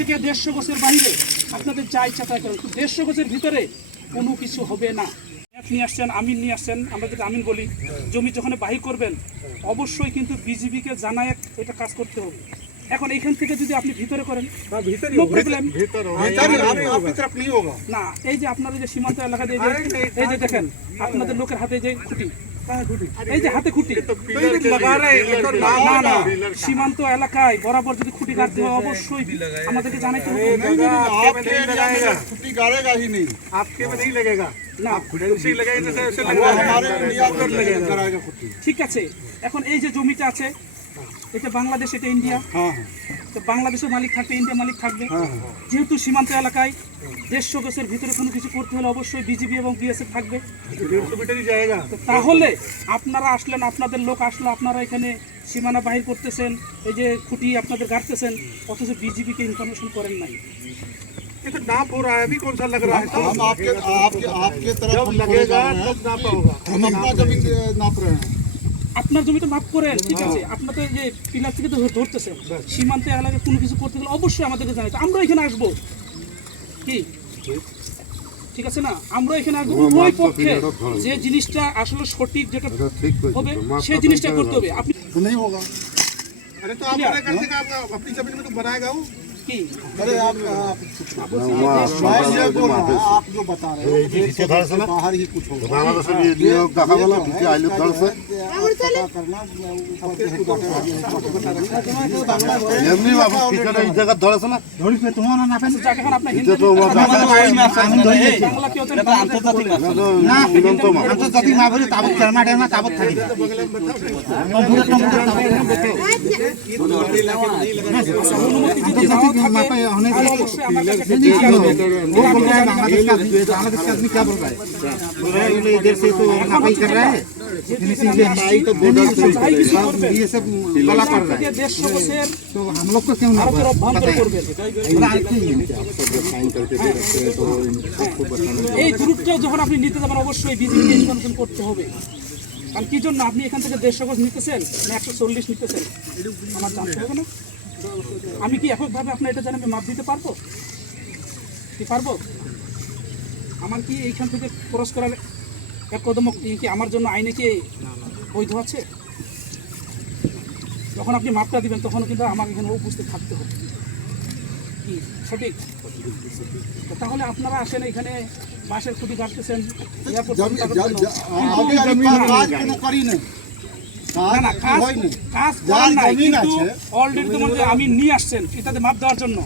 থেকে 150 গজের বাইরে আপনাদের যা ইচ্ছা তাই করেন, 150 গজের ভিতরে কোনো কিছু হবে না। নিয়ে আসছেন, আমিন নিয়ে আসছেন, আমরা যেটা আমিন বলি, জমি যখন বাহির করবেন অবশ্যই কিন্তু বিজিবিকে জানায় এটা কাজ করতে হবে। এখন এইখান থেকে যদি আপনি ভিতরে করেন নো প্রবলেম না। এই যে আপনাদের যে সীমান্ত এলাকা দিয়ে এই যে দেখেন আপনাদের লোকের হাতে যে খুঁটি, এই যে হাতে খুঁটি, না না সীমান্ত এলাকায় বরাবর যদি খুঁটি কাটতে হয় অবশ্যই আমাদেরকে জানাইতে হবে। ঠিক আছে, এখন এই যে জমিটা আছে এটা বাংলাদেশ, এটা ইন্ডিয়া, তো বাংলাদেশের মালিক থাকবে, ইন্ডিয়া মালিক থাকবে। যেহেতু সীমান্ত এলাকায় 150 গজের ভিতরে কোনো কিছু করতে হলে অবশ্যই বিজিবি এবং বিএসএফ থাকবে। তাহলে আপনারা আসলেন, আপনাদের লোক আসলো, আপনারা এখানে সীমানা বাহির করতেছেন, এই যে খুঁটি আপনাদের গাড়তেছেন, অথচ বিজিবিকে ইনফরমেশন করেন নাই। तो नाप हो रहा है अभी, कौन सा लग रहा है? हम आपके तरफ लगेगा तब नापा होगा। हम अपना जमीन नाप रहे हैं। আপনার জমিতে মাপ করেন, ঠিক আছে, আপনার তো যে পিলার থেকে তো ধরতেছেন, সীমান্তে এলাকায় কোনো কিছু করতে গেলে অবশ্যই আমাদেরকে জানাইতে, আমরা এখানে আসবো কি, ঠিক আছে না, আমরা এখানে আসবো। উভয় পক্ষে যে জিনিসটা আসলে সঠিক যেটা হবে সেই জিনিসটা করতে হবে। আপনি तो नहीं होगा। अरे तो आप क्या करते हैं? आप अपनी जमीन में तो बनाएगा वो কি अरे आप जो बता रहे हो बाहर ही कुछ होगा। বাংলাদেশের নিয়োগ দেখা গেল ঢুকে আইলো ধরছে এমনি বাবু পিছনে এই জায়গা ধরেছে না এখন আপনার হিন্দু বাংলা কি হতে আন্তর্জাতিক না আন্তর্জাতিক না বলে তাবত কারমাটে না তাবত থাকি बांग्लादेश का आदमी क्या बोल रहा है, इधर से तो नापाई कर रहा है, तो बॉर्डर से ये सब गला कर रहा है, तो हम लोग को क्यों ना এই গ্রুপটা যখন আপনি নিতে যাবেন অবশ্যই বিজিবিকে ইনফরমেশন করতে হবে। কারণ কি জন্য আপনি এখান থেকে 150 গজ নিতেছেন না 140 নিতেছেন আমার জানতে হবে না। আমি কি এককভাবে আপনার এটা জানেন মাপ দিতে পারবো কি পারবো? আমার কি এইখান থেকে ক্রস করার এক কদম কি আমার জন্য আইনে কি বৈধ আছে? যখন আপনি মাপটা দিবেন তখন কিন্তু আমাকে এখানে উপস্থিত থাকতে হবে, কি সঠিক? তাহলে আপনারা আসেন এখানে বাঁশের খুঁটি কাটতেছেন, আমি নিয়ে আসছেন এটাতে মাপ দেওয়ার জন্য,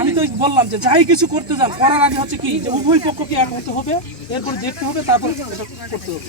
আমি তো বললাম যে যাই কিছু করতে যান করার আগে হচ্ছে কি যে উভয় পক্ষকে এক হতে হবে, এরপর দেখতে হবে, তারপর করতে হবে।